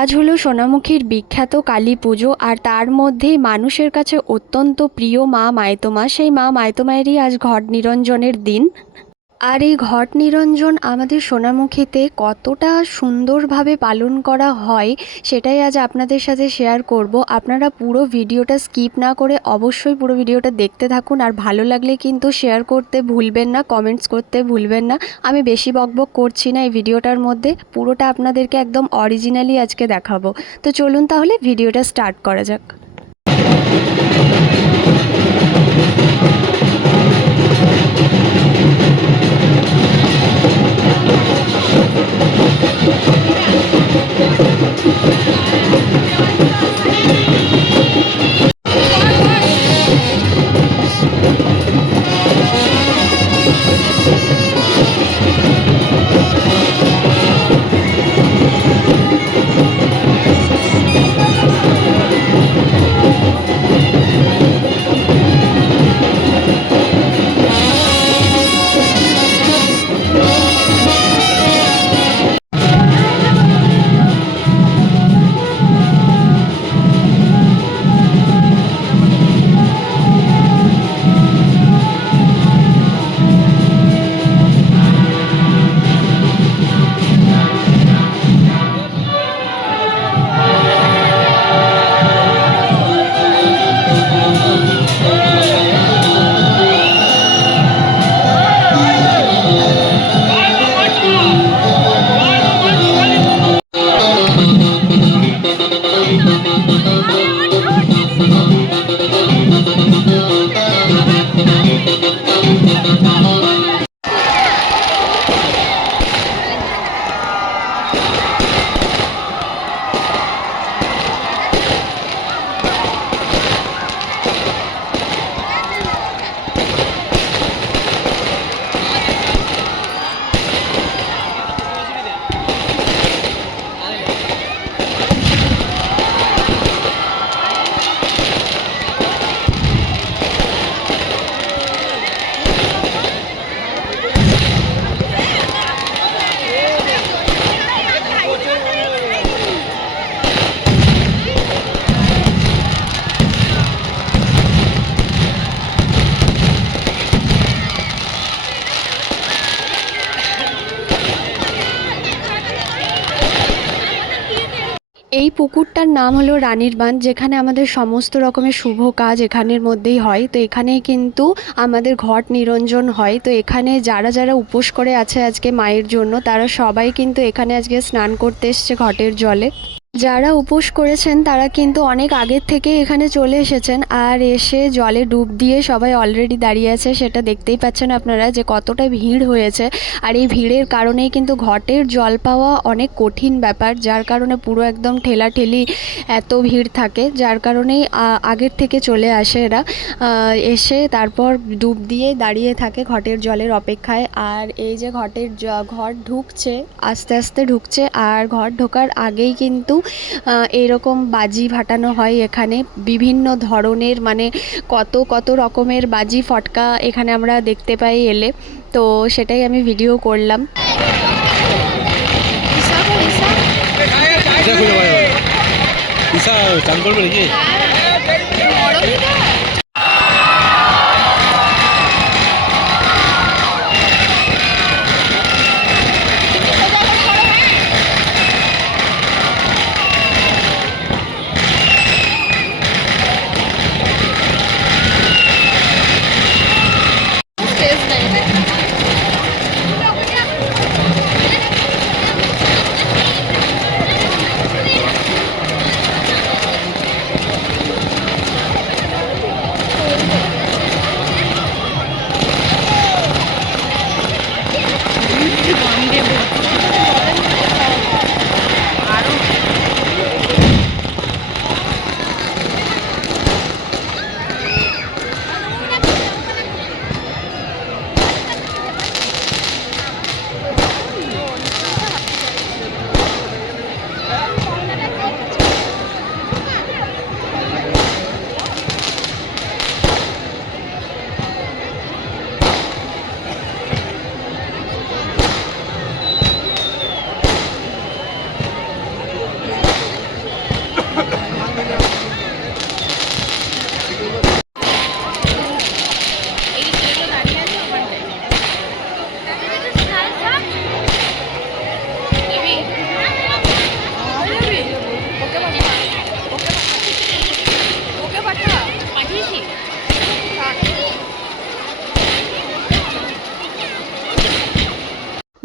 আজ হলো সোনামুখীর বিখ্যাত কালী পুজো আর তার মধ্যেই মানুষের কাছে অত্যন্ত প্রিয় মা মায়তমা। সেই মা মায়তমায়েরই আজ ঘট নিরঞ্জনের দিন। আর এই ঘট নিরঞ্জন আমাদের সোনামুখীতে কতটা সুন্দরভাবে পালন করা হয়, সেটাই আজ আপনাদের সাথে শেয়ার করব। আপনারা পুরো ভিডিওটা স্কিপ না করে অবশ্যই পুরো ভিডিওটা দেখতে থাকুন আর ভালো লাগলে কিন্তু শেয়ার করতে ভুলবেন না কমেন্টস করতে ভুলবেন না। আমি বেশি বকবক করছি না এই ভিডিওটার মধ্যে, পুরোটা আপনাদেরকে একদম অরিজিনালি আজকে দেখাবো। তো চলুন তাহলে ভিডিওটা স্টার্ট করা যাক। এই পুকুরটার নাম হলো রানীর বাঁধ, যেখানে আমাদের সমস্ত রকমের শুভ কাজ এখানের মধ্যেই হয়। তো এখানেই কিন্তু আমাদের ঘট নিরঞ্জন হয়। তো এখানে যারা যারা উপোস করে আছে আজকে মায়ের জন্য, তারা সবাই কিন্তু এখানে আজকে স্নান করতে এসছে ঘটের জলে। যারা উপোস করেছেন, তারা কিন্তু অনেক আগের থেকে এখানে চলে এসেছেন আর এসে জলে ডুব দিয়ে সবাই অলরেডি দাঁড়িয়ে আছে, সেটা দেখতেই পাচ্ছেন আপনারা যে কতটা ভিড় হয়েছে। আর এই ভিড়ের কারণেই কিন্তু ঘটের জল পাওয়া অনেক কঠিন ব্যাপার, যার কারণে পুরো একদম ঠেলাঠেলি এত ভিড় থাকে, যার কারণেই আগের থেকে চলে আসে এরা। এসে তারপর ডুব দিয়ে দাঁড়িয়ে থাকে ঘটের জলের অপেক্ষায়। আর এই যে ঘটের ঘর ঢুকছে, আস্তে আস্তে ঢুকছে, আর ঘর ঢোকার আগেই কিন্তু এরকম বাজি ফাটানো হয় এখানে। বিভিন্ন ধরনের মানে কত কত রকমের বাজি ফটকা এখানে আমরা দেখতে পাই এলে। তো সেটাই আমি ভিডিও করলাম। 이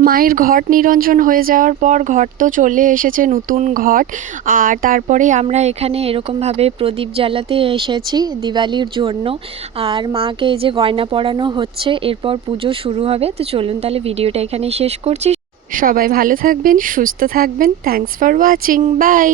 মায়ের ঘট নিরঞ্জন হয়ে যাওয়ার পর ঘট তো চলে এসেছে, নতুন ঘট। আর তারপরে আমরা এখানে এরকমভাবে প্রদীপ জ্বালাতে এসেছি দিওয়ালির জন্য। আর মাকে এই যে গয়না পরানো হচ্ছে, এরপর পুজো শুরু হবে। তো চলুন তাহলে ভিডিওটা এখানে শেষ করছি। সবাই ভালো থাকবেন, সুস্থ থাকবেন। Thanks for watching by